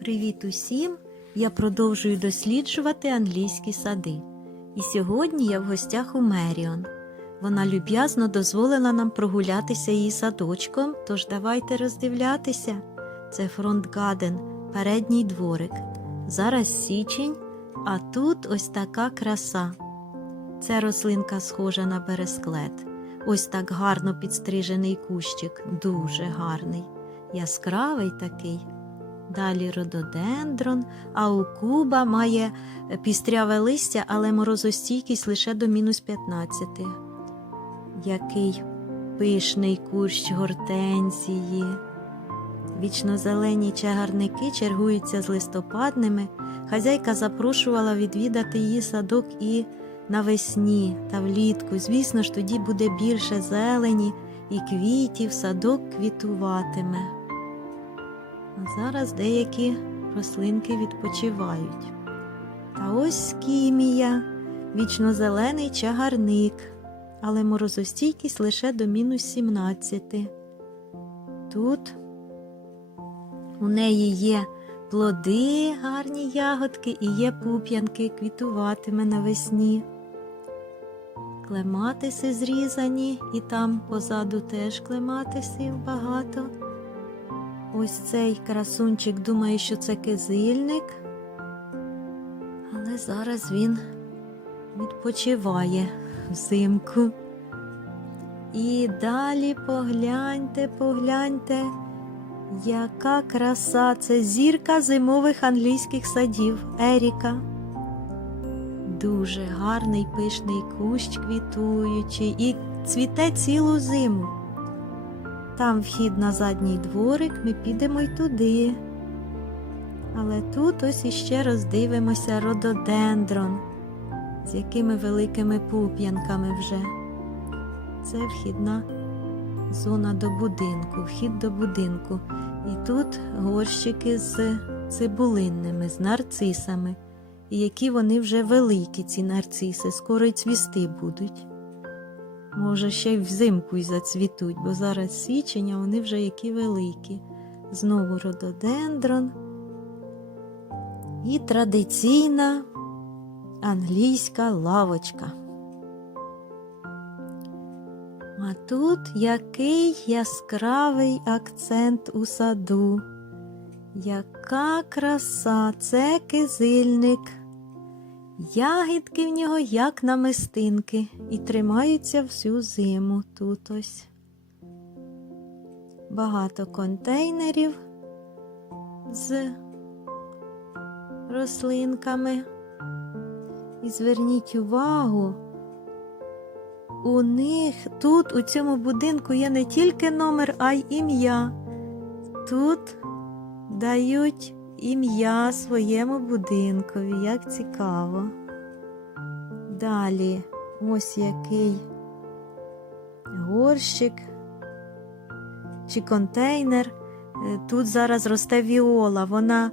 Привіт усім! Я продовжую досліджувати англійські сади. І сьогодні я в гостях у Меріон. Вона люб'язно дозволила нам прогулятися її садочком, тож давайте роздивлятися. Це фронтгаден, передній дворик. Зараз січень, а тут ось така краса. Це рослинка схожа на бересклет. Ось так гарно підстрижений кущик, дуже гарний, яскравий такий. Далі рододендрон, а у куба має пістряве листя, але морозостійкість лише до мінус 15. Який пишний кущ гортензії. Вічнозелені чагарники чергуються з листопадними. Хазяйка запрошувала відвідати її садок і навесні та влітку. Звісно ж, тоді буде більше зелені і квітів, садок квітуватиме. А зараз деякі рослинки відпочивають. Та ось скімія, вічнозелений чагарник, але морозостійкість лише до мінус 17. Тут у неї є плоди, гарні ягодки і є пуп'янки, квітуватиме навесні. Клематиси зрізані, і там позаду теж клематисів багато. Ось цей красунчик думає, що це кизильник, але зараз він відпочиває взимку. І далі погляньте, погляньте, яка краса! Це зірка зимових англійських садів Еріка. Дуже гарний пишний кущ квітуючий і цвіте цілу зиму. Там вхід на задній дворик, ми підемо й туди. Але тут ось іще роздивимося рододендрон, з якими великими пуп'янками вже. Це вхідна зона до будинку, вхід до будинку. І тут горщики з цибулинними, з нарцисами. І які вони вже великі, ці нарциси, скоро й цвісти будуть. Може, ще й взимку й зацвітуть, бо зараз січень, а вони вже які великі. Знову рододендрон. І традиційна англійська лавочка. А тут який яскравий акцент у саду. Яка краса, це кизильник. Ягідки в нього як намистинки, і тримаються всю зиму тут ось. Багато контейнерів з рослинками. І зверніть увагу, у них тут, у цьому будинку, є не тільки номер, а й ім'я. Тут дають ім'я своєму будинкові, як цікаво. Далі ось який горщик чи контейнер. Е, Тут зараз росте віола. Вона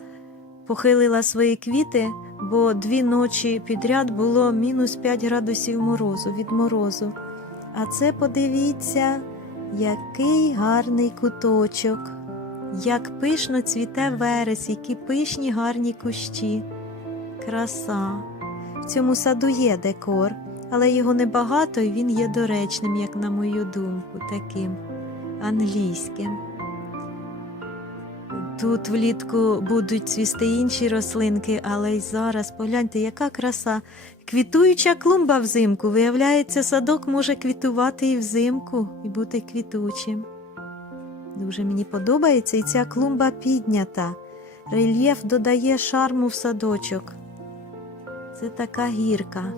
похилила свої квіти, бо дві ночі підряд було мінус 5 градусів морозу від морозу. А це подивіться, який гарний куточок. Як пишно цвіте верес, які пишні гарні кущі. Краса. В цьому саду є декор, але його небагато і він є доречним, як на мою думку, таким англійським. Тут влітку будуть цвісти інші рослинки, але й зараз погляньте, яка краса. Квітуюча клумба взимку. Виявляється, садок може квітувати і взимку, і бути квітучим. Дуже мені подобається і ця клумба піднята. Рельєф додає шарму в садочок. Це така гірка.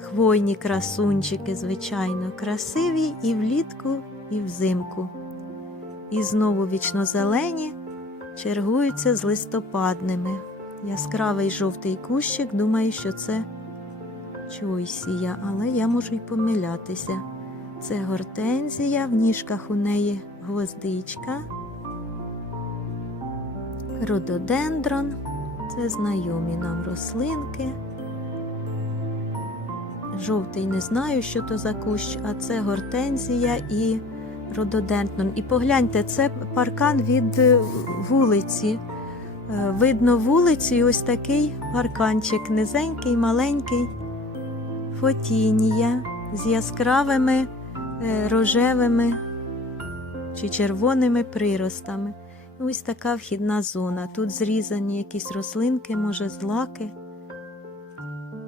Хвойні красунчики, звичайно, красиві і влітку, і взимку. І знову вічнозелені чергуються з листопадними. Яскравий жовтий кущик, думаю, що це чойсія, але я можу й помилятися. Це гортензія, в ніжках у неї гвоздичка, рододендрон, це знайомі нам рослинки. Жовтий не знаю, що то за кущ, а це гортензія і рододендрон. І погляньте, це паркан від е, вулиці. Е, Видно вулицю і ось такий парканчик, низенький, маленький, фотінія з яскравими е, рожевими чи червоними приростами. Ось така вхідна зона. Тут зрізані якісь рослинки, може, злаки.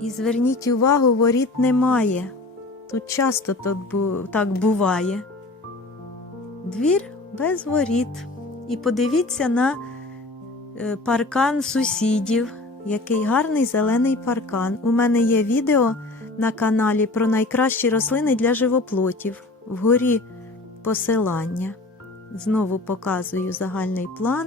І зверніть увагу, воріт немає. Тут часто так буває. Двір без воріт. І подивіться на е, паркан сусідів. Який гарний зелений паркан. У мене є відео на каналі про найкращі рослини для живоплотів. Вгорі посилання. Знову показую загальний план,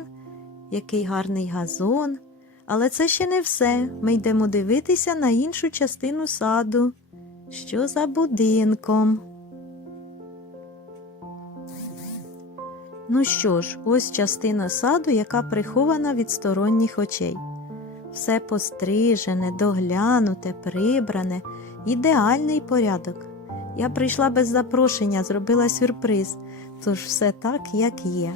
який гарний газон. Але це ще не все. Ми йдемо дивитися на іншу частину саду. Що за будинком? Ну що ж, ось частина саду, яка прихована від сторонніх очей. Все пострижене, доглянуте, прибране, ідеальний порядок. Я прийшла без запрошення, зробила сюрприз, тож все так, як є.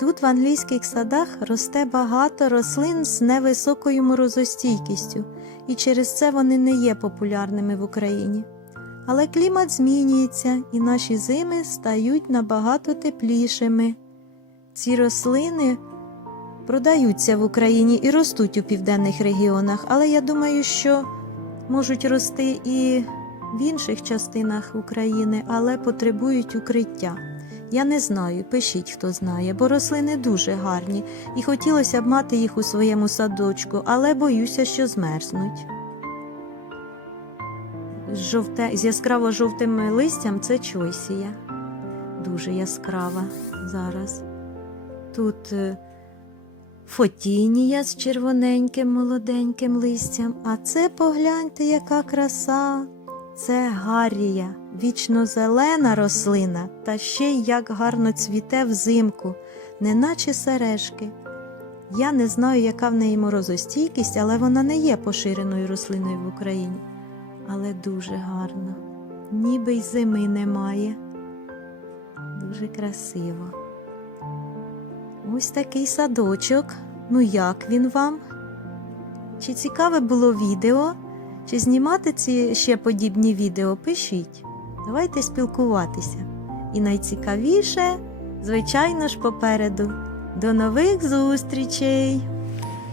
Тут в англійських садах росте багато рослин з невисокою морозостійкістю, і через це вони не є популярними в Україні. Але клімат змінюється, і наші зими стають набагато теплішими. Ці рослини продаються в Україні і ростуть у південних регіонах, але я думаю, що можуть рости і в інших частинах України, але потребують укриття. Я не знаю, пишіть, хто знає, бо рослини дуже гарні, і хотілося б мати їх у своєму садочку, але боюся, що змерзнуть. Жовте, з яскраво жовтим листям це чойсія. Дуже яскрава зараз. Тут е, фотінія з червоненьким молоденьким листям, а це погляньте, яка краса. Це гарія, вічно зелена рослина, та ще й як гарно цвіте взимку, неначе сережки. Я не знаю, яка в неї морозостійкість, але вона не є поширеною рослиною в Україні. Але дуже гарно, ніби й зими немає. Дуже красиво. Ось такий садочок. Ну як він вам? Чи цікаве було відео? Чи знімати ці ще подібні відео? Пишіть. Давайте спілкуватися. І найцікавіше, звичайно ж, попереду. До нових зустрічей!